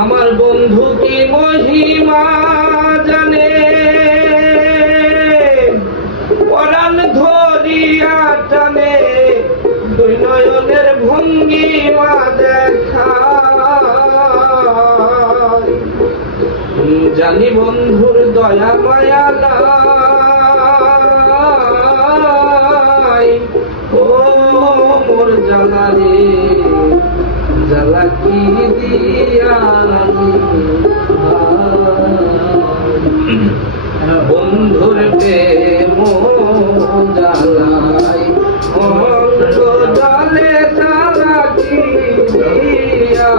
আমার বন্ধু কি মহিমা জানে, পরাণ ধরিয়া টানে, দুই নয়নের ভঙ্গিমা দেখায়। জানি বন্ধুর দয়া মায়া নাই, ও মোর জানারে জ্বালা কি দিয়া বন্ধুর প্রেম জ্বালাই, অঙ্গ জলে জ্বালা কি দিয়া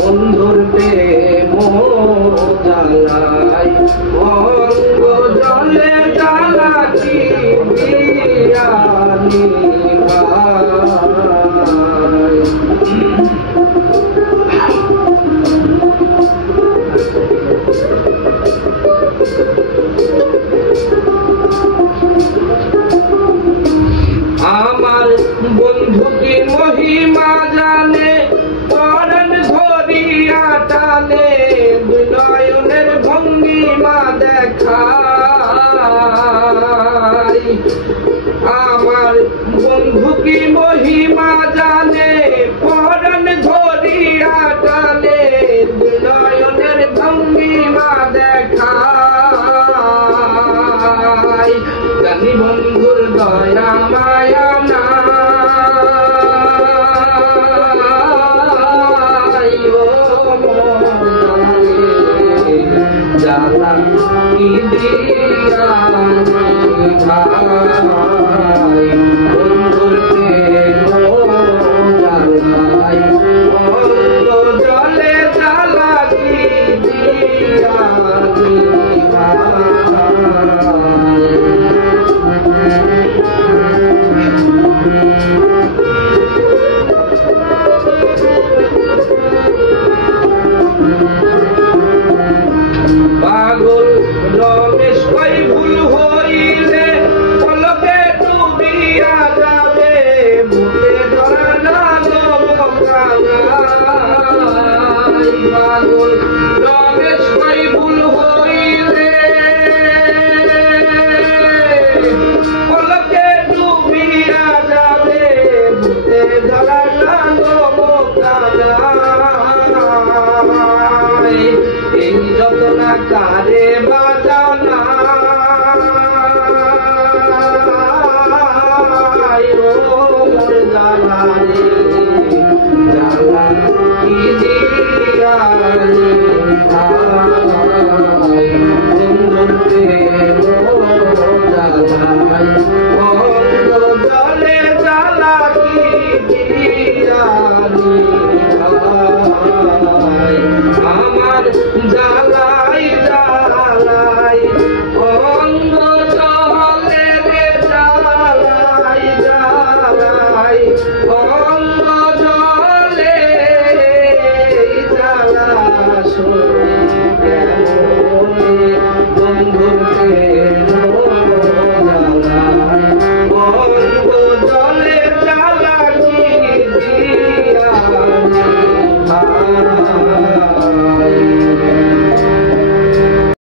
বন্ধুর প্রেম জ্বালাই, অঙ্গ জলে জ্বালা কি দিয়া আমার বন্ধু কি মহিমা জানে, পরাণ ধরিয়া টানে, দুই নয়নের ভঙ্গিমা দেখায়। আমার বন্ধু কি মহিমা জানে, পরাণ ধরিয়া টানে, দুই নয়নের ভঙ্গিমা দেখায়। জানি বন্ধুর দয়া মায়া নাই, ও জ্বালা কি দিয়া ভাই, বন্ধুর প্রেম জ্বালাই, অঙ্গ জলে জ্বালা কি দিয়া পাগল রমেশ কই ভুল হইলে পলকে ডুবিয়া যাবে, ভূতে ধরা না নমকানাই। পাগল রমেশ কই ভুল হইলে পলকে ডুবিয়া যাবে, ভূতে ধরা না নমকানাই। এই যতনা কারে বাজানা, ও মোর জানারে